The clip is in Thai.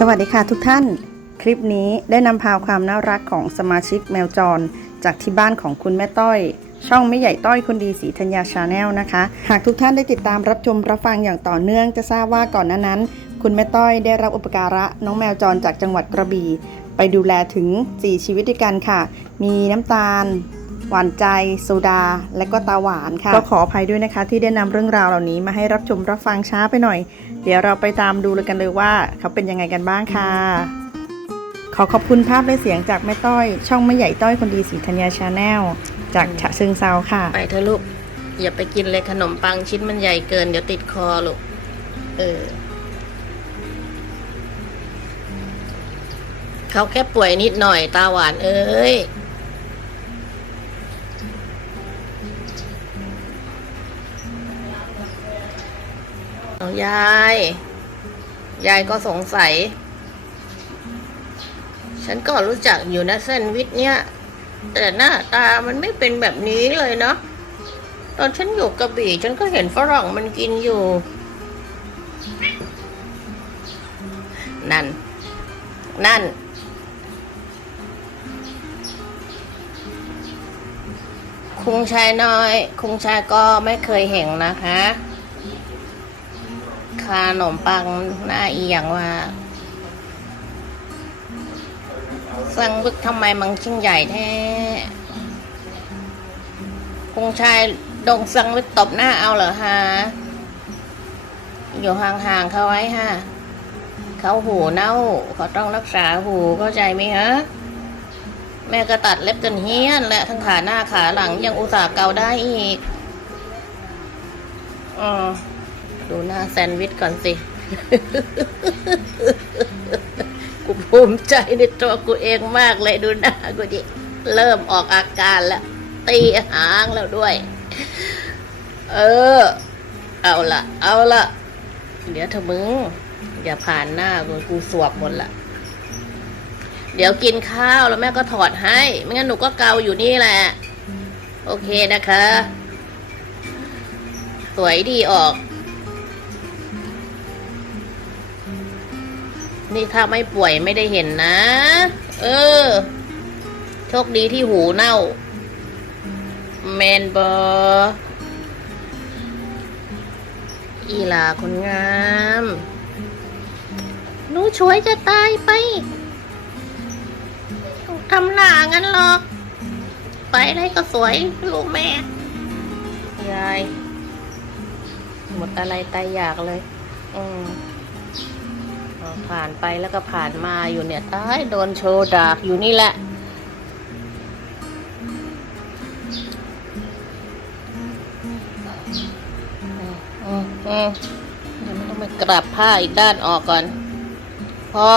สวัสดีค่ะทุกท่าน คลิปนี้ได้นำพาความน่ารักของสมาชิกแมวจร จากที่บ้านของคุณแม่ต้อย ช่องไม่ใหญ่ต้อยคนดีสีธัญญาชาแนลนะคะ หากทุกท่านได้ติดตามรับชมรับฟังอย่างต่อเนื่องจะทราบว่าก่อนหน้านั้น คุณแม่ต้อยได้รับอุปการะน้องแมวจรจากจังหวัดกระบี่ไปดูแลถึง 4 ชีวิตด้วยกันค่ะ มีน้ำตาล หวานใจโซดา และก็ตาหวานค่ะ ก็ขออภัยด้วยนะคะ ที่ได้นำเรื่องราวเหล่านี้มาให้รับชมรับฟังช้าไปหน่อย เดี๋ยวเราไปตามดูเลยกันเลยว่าเขาเป็นยังไงกันบ้างค่ะ ขอขอบคุณภาพและเสียงจากแม่ต้อย ช่องไม่ใหญ่ต้อยคนดีสีธัญญาชาแนลจากฉะเชิงเซาค่ะ ไปเถอะลูกอย่าไปกินเลยขนมปังชิ้นมันใหญ่เกินเดี๋ยวติดคอลูกเออเขาแค่ป่วยนิดหน่อยตาหวานเอ้ย เอายาย ยายก็สงสัย ฉันก็รู้จักอยู่นะแซนด์วิชเนี่ย แต่หน้าตามันไม่เป็นแบบนี้เลยเนาะตอนฉันอยู่กระบี่ฉันก็เห็นฝรั่งมันกินอยู่ นั่น นั่น คุงชายน้อย คุงชายก็ไม่เคยเห็นนะคะ ขนมปังหน้าเอียงว่า สั่งบึกทำไมมันชิ้นใหญ่แท้คงชายดงสั่งบึกตบหน้าเอาเหรอฮะ อยู่ห่างๆเขาไว้ฮะ เขาหูเน่าเขาต้องรักษาหูเข้าใจไหมฮะ แม่ก็ตัดเล็บจนเฮี้ยน และทั้งขาหน้าขาหลังยังอุตส่าห์เกาได้อีกออ ดูหน้าแซนด์วิชก่อนสิ กูภูมิใจในตัวกูเองมากเลยดูหน้ากูดิ เริ่มออกอาการแล้ว ตีหางแล้วด้วย เออ เอาละเอาละเดี๋ยวเถอมึง อย่าผ่านหน้ากูกูสวบหมดละเดี๋ยวกินข้าวแล้วแม่ก็ถอดให้ ไม่งั้นหนูก็เกาอยู่นี่แหละ โอเคนะคะ สวยดีออก นี่ถ้าไม่ป่วยไม่ได้เห็นนะ เออ โชคดีที่หูเน่าแมนบออีลาคนงามหนูช่วยจะตายไปทำหน้างั้นหรอก ไปได้ก็สวย ลูกแม่ ยาย หมดอะไรตายอยากเลย อืมเออ ผ่านไปแล้วก็ผ่านมาอยู่เนี่ยตายโดนโชว์ดากอยู่นี่แหละอืมอืมเดี๋ยวไม่ต้องไปกลับผ้าอีกด้านออกก่อนพอ